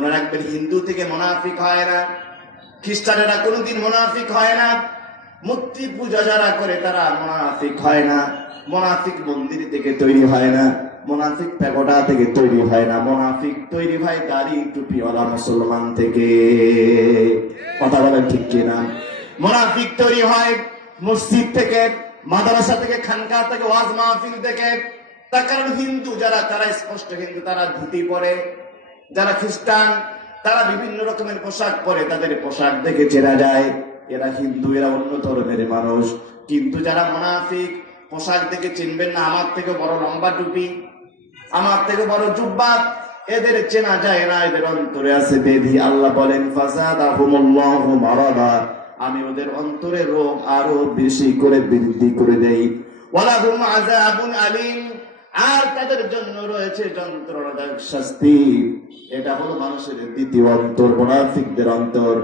মনে রাখবেন, হিন্দু থেকে মুনাফিক হয় না, খ্রিস্টানেরা কোনোদিন মুনাফিক হয় না, মূর্তি পূজা যারা করে তারা মুনাফিক হয় না, মুনাফিক মন্দির থেকে তৈরি হয় না, মুনাফিক প্যাগোডা থেকে তৈরি হয় না, মুনাফিক তৈরি হয় দাড়ি টুপিওয়ালা মুসলমান থেকে। কথা বলেন ঠিক কিনা? মুনাফিক তৈরি হয় মসজিদ থেকে, মাদ্রাসা থেকে, খানকা থেকে, ওয়াজ মাহফিল থেকে। তার কারণ হিন্দু যারা তারা স্পষ্ট হিন্দু, তারা ধুতি পরে। যারা খ্রিস্টান তারা বিভিন্ন রকমের পোশাক পরে, তাদের পোশাক দেখে চেনা যায় এরা হিন্দু, এরা অন্য ধর্মের মানুষ। কিন্তু যারা মুনাফিক, পোশাক দেখে চিনবেন না, আমার থেকে বড় লম্বা টুপি, আমার থেকে বড় জুব্বা, এদের চেনা যায় না, এদের অন্তরে আছে বেধি। আল্লাহ বলেন ফাযাদাহুমুল্লাহু মারাদা, আমি ওদের অন্তরে রোগ আরো বেশি করে বৃদ্ধি করে দেই। ওয়ালাহুম আযাবুন আলীম, আর তাদের জন্য রয়েছে যন্ত্রণাদায়ক শাস্তি। এটা হলো মানুষের দ্বিতীয় অন্তর, মুনাফিকদের অন্তর।